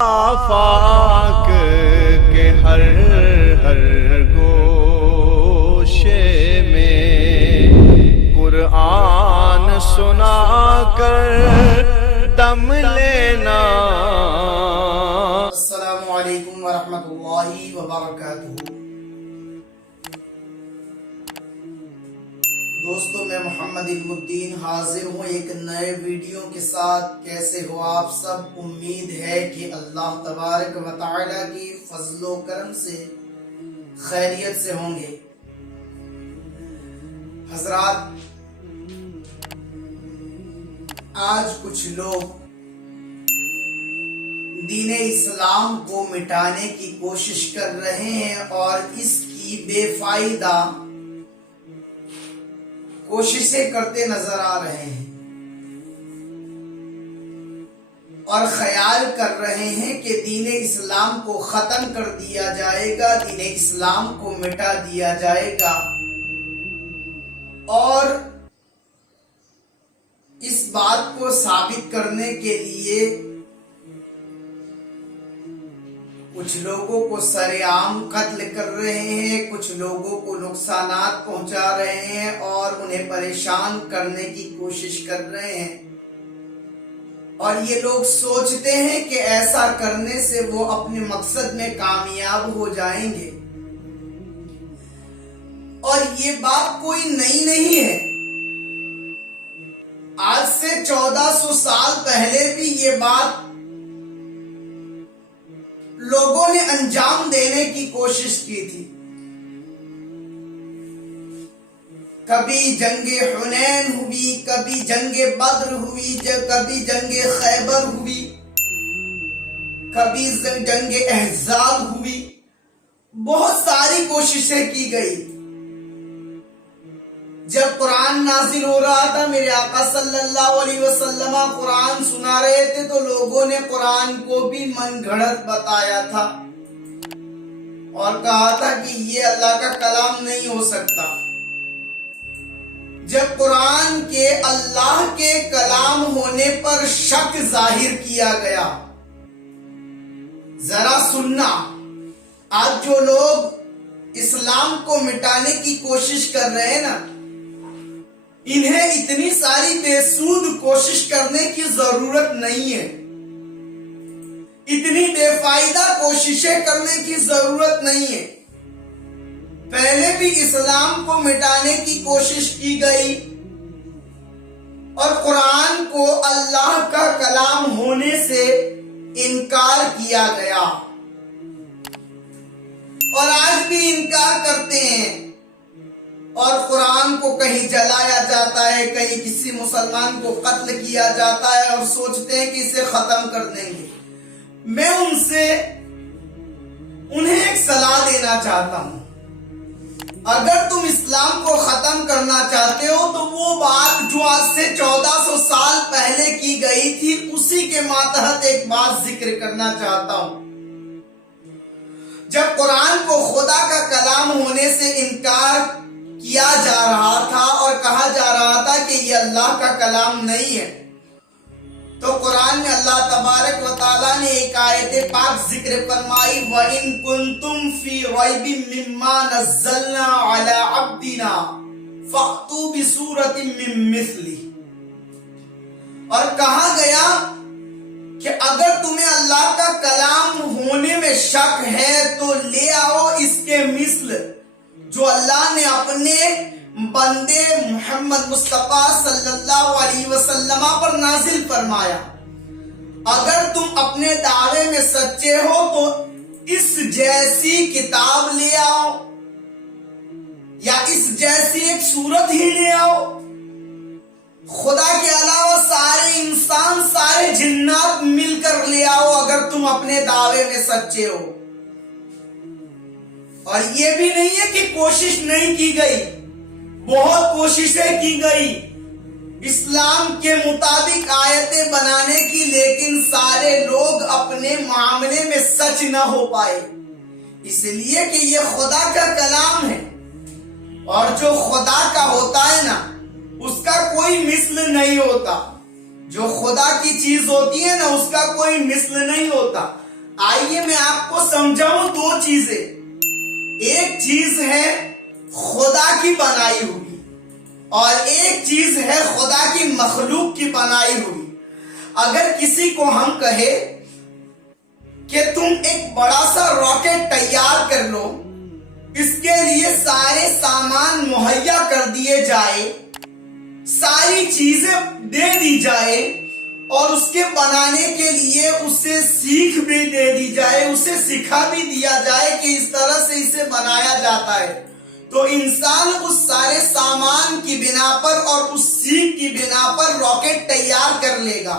آفاق کے ہر ہر گوشے میں قرآن سنا کر دم لینا۔ السلام علیکم ورحمۃ اللہ وبرکاتہ۔ دوستو، میں محمد علم الدین حاضر ہوں ایک نئے ویڈیو کے ساتھ۔ کیسے ہو آپ سب؟ امید ہے کہ اللہ تبارک و تعالی کی فضل و کرم سے خیریت سے ہوں گے۔ حضرات، آج کچھ لوگ دین اسلام کو مٹانے کی کوشش کر رہے ہیں اور اس کی بے فائدہ کوششیں کرتے نظر آ رہے ہیں اور خیال کر رہے ہیں کہ دین اسلام کو ختم کر دیا جائے گا، دین اسلام کو مٹا دیا جائے گا۔ اور اس بات کو ثابت کرنے کے لیے کچھ لوگوں کو سرے عام قتل کر رہے ہیں، کچھ لوگوں کو نقصانات پہنچا رہے ہیں اور انہیں پریشان کرنے کی کوشش کر رہے ہیں، اور یہ لوگ سوچتے ہیں کہ ایسا کرنے سے وہ اپنے مقصد میں کامیاب ہو جائیں گے۔ اور یہ بات کوئی نئی نہیں ہے، آج سے 1400 سال پہلے بھی یہ بات لوگوں نے انجام دینے کی کوشش کی تھی۔ کبھی جنگ حنین ہوئی، کبھی جنگ بدر ہوئی، کبھی جنگ خیبر ہوئی، کبھی جنگ احزاب ہوئی، بہت ساری کوششیں کی گئی۔ جب قرآن نازل ہو رہا تھا، میرے آقا صلی اللہ علیہ وسلم قرآن سنا رہے تھے تو لوگوں نے قرآن کو بھی من گھڑت بتایا تھا اور کہا تھا کہ یہ اللہ کا کلام نہیں ہو سکتا۔ جب قرآن کے اللہ کے کلام ہونے پر شک ظاہر کیا گیا، ذرا سننا، آج جو لوگ اسلام کو مٹانے کی کوشش کر رہے ہیں نا، انہیں اتنی ساری بے سود کوشش کرنے کی ضرورت نہیں ہے، اتنی بے فائدہ کوششیں کرنے کی ضرورت نہیں ہے۔ پہلے بھی اسلام کو مٹانے کی کوشش کی گئی اور قرآن کو اللہ کا کلام ہونے سے انکار کیا گیا، اور آج بھی انکار کرتے ہیں، اور قرآن کو کہیں جلایا جاتا ہے، کہیں کسی مسلمان کو قتل کیا جاتا ہے اور سوچتے ہیں کہ اسے ختم کر دیں گے۔ میں انہیں ایک صلاح دینا چاہتا ہوں، اگر تم اسلام کو ختم کرنا چاہتے ہو تو وہ بات جو آج سے 1400 سال پہلے کی گئی تھی اسی کے ماتحت ایک بات ذکر کرنا چاہتا ہوں۔ جب قرآن کو خدا کا کلام ہونے سے انکار کیا جا رہا تھا اور کہا جا رہا تھا کہ یہ اللہ کا کلام نہیں ہے، تو قرآن میں اللہ تبارک و تعالیٰ نے ایک آیت پاک ذکر فرمائی، وَإِن كُنتُمْ فِي رَيْبٍ مِّمَّا نَزَّلْنَا عَلَىٰ عَبْدِنَا فَأْتُوا بِسُورَةٍ مِّن مِّثْلِهِ۔ اور کہا گیا کہ اگر تمہیں اللہ کا کلام ہونے میں شک ہے تو لے آؤ اس کے مثل جو اللہ نے اپنے بندے محمد مصطفیٰ صلی اللہ علیہ وسلم پر نازل فرمایا۔ اگر تم اپنے دعوے میں سچے ہو تو اس جیسی کتاب لے آؤ یا اس جیسی ایک سورت ہی لے آؤ۔ خدا کے علاوہ سارے انسان، سارے جنات مل کر لے آؤ اگر تم اپنے دعوے میں سچے ہو۔ اور یہ بھی نہیں ہے کہ کوشش نہیں کی گئی، بہت کوششیں کی گئی اسلام کے مطابق آیتیں بنانے کی، لیکن سارے لوگ اپنے معاملے میں سچ نہ ہو پائے، اس لیے کہ یہ خدا کا کلام ہے، اور جو خدا کا ہوتا ہے نا اس کا کوئی مثل نہیں ہوتا۔ جو خدا کی چیز ہوتی ہے نا اس کا کوئی مثل نہیں ہوتا۔ आइए मैं आपको समझाऊं दो चीजें। एक चीज है खुदा की बनाई हुई और एक चीज है खुदा की मखलूक की बनाई हुई। अगर किसी को हम कहे कि तुम एक बड़ा सा रॉकेट तैयार कर लो, इसके लिए सारे सामान मुहैया कर दिए जाए, सारी चीजें दे दी जाए और उसके बनाने के लिए उसे सीख भी दे दी जाए, उसे सिखा भी दिया जाए कि इस तरह से इसे बनाया जाता है, तो इंसान उस सारे सामान की बिना पर और उस सीख की बिना पर रॉकेट तैयार कर लेगा।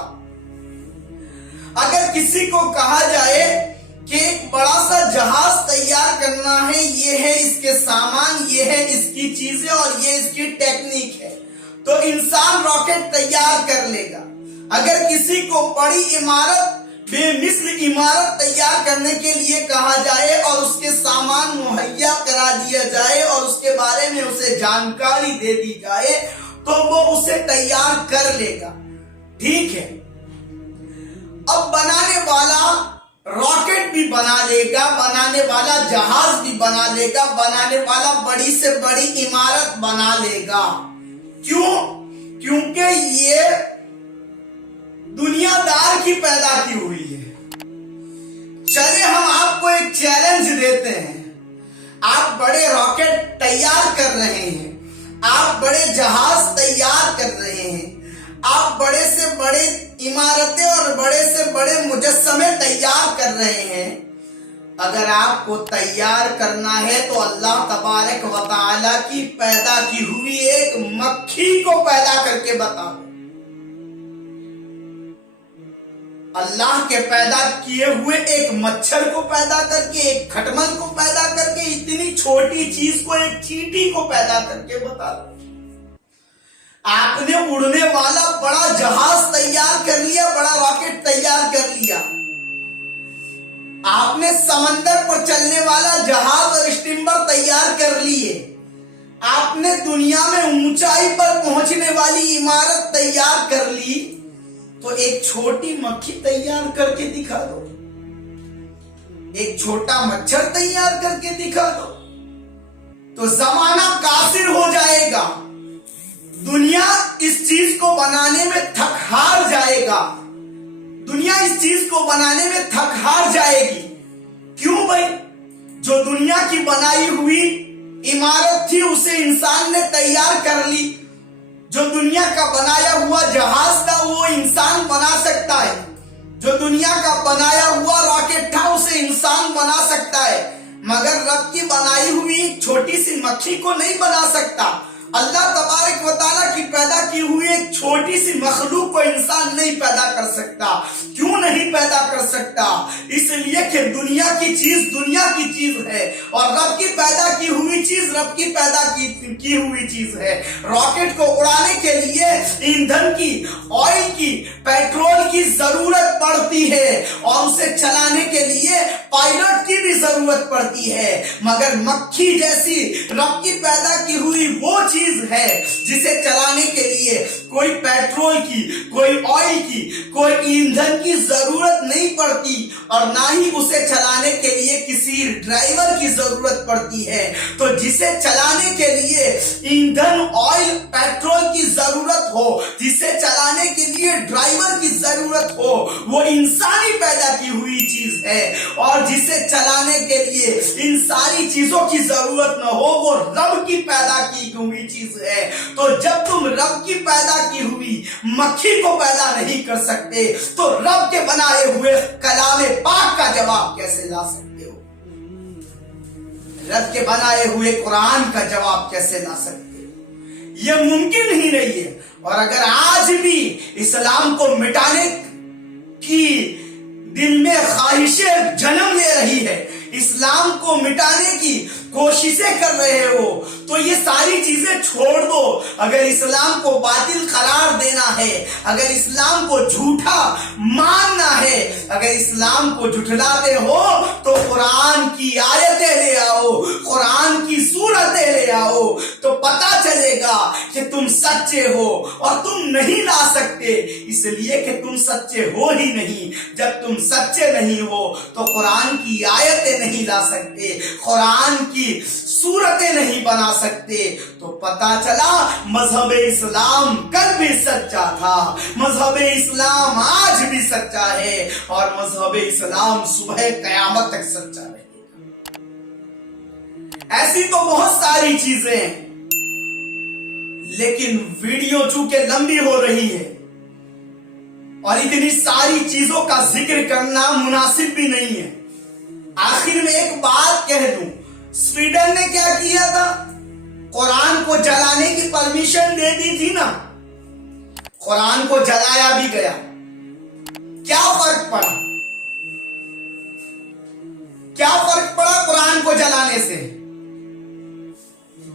अगर किसी को कहा जाए कि एक बड़ा सा जहाज तैयार करना है, ये है इसके सामान, ये है इसकी चीजें और ये इसकी टेक्निक है, तो इंसान रॉकेट तैयार कर लेगा। अगर किसी को बड़ी इमारत, बेमिसल इमारत तैयार करने के लिए कहा जाए और उसके सामान मुहैया करा दिया जाए और उसके बारे में उसे जानकारी दे दी जाए, तो वो उसे तैयार कर लेगा। ठीक है, अब बनाने वाला रॉकेट भी बना लेगा, बनाने वाला जहाज भी बना लेगा, बनाने वाला बड़ी से बड़ी इमारत बना लेगा। क्यों? क्योंकि ये दुनियादार की पैदा की हुई है। चले हम आपको एक चैलेंज देते हैं, आप बड़े रॉकेट तैयार कर रहे हैं, आप बड़े जहाज तैयार कर रहे हैं, आप बड़े से बड़े इमारतें और बड़े से बड़े मुजस्समे तैयार कर रहे हैं। अगर आपको तैयार करना है तो अल्लाह तबारक व तआला की पैदा की हुई एक मक्खी को पैदा करके बताओ। अल्लाह के पैदा किए हुए एक मच्छर को पैदा करके, एक खटमल को पैदा करके, इतनी छोटी चीज को, एक चींटी को पैदा करके बता दो। आपने उड़ने वाला बड़ा जहाज तैयार कर लिया, बड़ा रॉकेट तैयार कर लिया, आपने समंदर पर चलने वाला जहाज और स्टीमर तैयार कर लिए, आपने दुनिया में ऊंचाई पर पहुंचने वाली इमारत तैयार कर ली, तो एक छोटी मक्खी तैयार करके दिखा दो, एक छोटा मच्छर तैयार करके दिखा दो, तो जमाना कासिर हो जाएगा। दुनिया इस चीज को बनाने में थक हार जाएगा, दुनिया इस चीज को बनाने में थक हार जाएगी। क्यों भाई? जो दुनिया की बनाई हुई इमारत थी उसे इंसान ने तैयार कर ली, जो दुनिया का बनाया हुआ जहाज था वो इंसान बना सकता है, जो दुनिया का बनाया हुआ रॉकेट था उसे इंसान बना सकता है, मगर रब की बनाई हुई छोटी सी मक्खी को नहीं बना सकता। अल्लाह तबारक व तआला की पैदा की हुई एक छोटी सी मखलूक को इंसान नहीं पैदा कर सकता। क्यों नहीं पैदा कर सकता? इसलिए कि दुनिया की चीज है और रब की पैदा की हुई चीज रब की पैदा की हुई चीज है। रॉकेट को उड़ाने के लिए ईंधन की, ऑयल की, पेट्रोल की जरूरत पड़ती है और उसे चलाने के लिए पायलट की भी जरूरत पड़ती है, मगर मक्खी जैसी रब की पैदा की हुई वो चीज है जिसे चलाने के लिए कोई पेट्रोल की, कोई ऑयल की, कोई ईंधन की जरूरत नहीं पड़ती और ना ही उसे चलाने के लिए किसी ड्राइवर की जरूरत पड़ती है। तो जिसे चलाने के लिए ईंधन, ऑयल, पेट्रोल की जरूरत हो, जिसे चलाने के लिए ड्राइवर की जरूरत हो, वो इंसानी पैदा की हुई चीज है, और जिसे चलाने के लिए इन सारी चीजों की जरूरत न हो वो रब की पैदा की हुई चीज है। तो जब तुम रब की पैदा की हुई मक्खी को पैदा नहीं कर सकते तो रब के बनाए हुए कलामे पाक का जवाब कैसे ला सकते हो? रब के बनाए हुए कुरान का जवाब कैसे ला सकते हो? यह मुमकिन ही नहीं है। और अगर आज भी इस्लाम को मिटाने की दिल में ख्वाहिशें जन्म ले रही है, इस्लाम को मिटाने की कोशिशें कर रहे हो तो ये सारी चीजें छोड़ दो। अगर इस्लाम को बातिल करार देना है, अगर इस्लाम को झूठा मानना है, अगर इस्लाम को झुठलाते हो तो कुरान की आयतें ले आओ, कुरान की सूरतें ले आओ, तो पता चलेगा कि तुम सच्चे हो। और तुम नहीं ला सकते इसलिए कि तुम सच्चे हो ही नहीं। जब तुम सच्चे नहीं हो तो कुरान की आयतें नहीं ला सकते, कुरान की सूरतें नहीं बना सकते। तो पता चला मजहब इस्लाम कल भी सच्चा था, मजहब इस्लाम आज भी सच्चा है, और मजहब इस्लाम सुबह कयामत तक सच्चा रहेगा। ऐसी तो बहुत सारी चीजें हैं, लेकिन वीडियो चूंकि लंबी हो रही है और इतनी सारी चीजों का जिक्र करना मुनासिब भी नहीं है। आखिर में एक बात कह दूं, स्वीडन ने क्या किया था? कुरान को जलाने की परमिशन दे दी थी ना, कुरान को जलाया भी गया। क्या फर्क पड़ा? क्या फर्क पड़ा कुरान को जलाने से?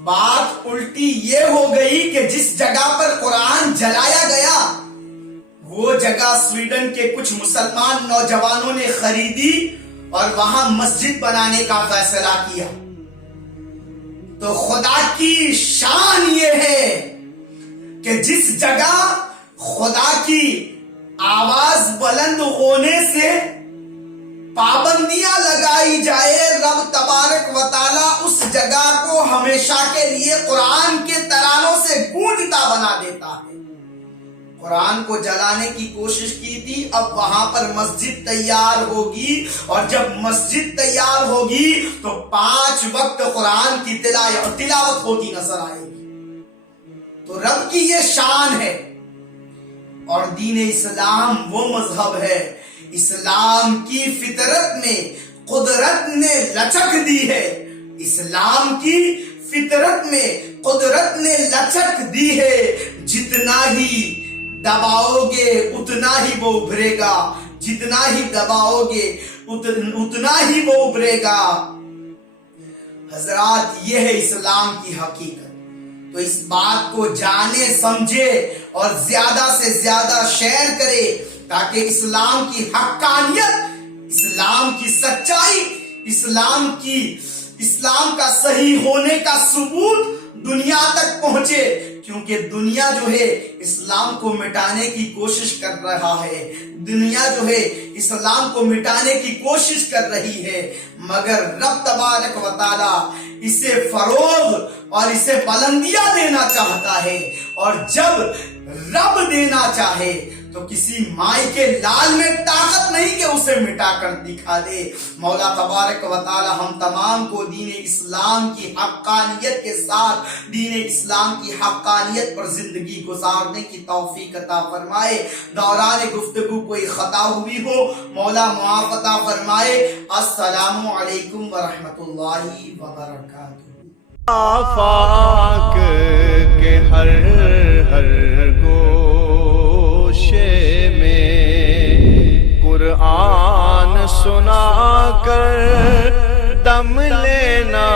बात उल्टी ये हो गई कि जिस जगह पर कुरान जलाया गया वो जगह स्वीडन के कुछ मुसलमान नौजवानों ने खरीदी और वहां मस्जिद बनाने का फैसला किया। तो खुदा की शान ये है कि जिस जगह खुदा की आवाज बुलंद होने से पाबंदियां लगाई जाए, रब तबारक व ताला उस जगह को हमेशा के लिए कुरान के तरानों से गूंजता बना देता है। कुरान को जलाने की कोशिश की थी, अब वहां पर मस्जिद तैयार होगी, और जब मस्जिद तैयार होगी तो 5 वक्त कुरान की तिलावत होती नजर आएगी। तो रब की ये शान है। और दीन इस्लाम वो मजहब है, इस्लाम की फितरत में कुदरत ने लचक दी है, इस्लाम की फितरत में कुदरत ने लचक दी है। जितना ही दबाओगे उतना ही वो उभरेगा, जितना ही दबाओगे उतना ही वो उभरेगा। हजरात, ये है इस्लाम की हकीकत। तो इस बात को जाने समझे और ज्यादा से ज्यादा शेयर करे, ताकि इस्लाम की हक्कानियत, इस्लाम की सच्चाई, इस्लाम का सही होने का सबूत दुनिया तक पहुंचे। क्योंकि दुनिया जो है इस्लाम को मिटाने की कोशिश कर रहा है, दुनिया जो है इस्लाम को मिटाने की कोशिश कर रही है, मगर रब तबारक व ताला इसे फरोग और इसे बुलंदियां देना चाहता है। और जब रब देना चाहे तो किसी माई के लाल में ताकत नहीं कि उसे मिटाकर दिखा दे। मौला तबारक व ताला हम तमाम को दीन इस्लाम की हक्कानियत के साथ, दीन इस्लाम की हक्कानियत पर जिंदगी गुजारने की तौफीक अता फरमाए। दौरान गुफ्तगू कोई खता हुई हो मौला मुआफ़ अता फरमाए। अस्सलामु अलैकुम व रहमतुल्लाहि व बरकातुहू। आफाक के हर गोशे में कुरान सुना कर दम लेना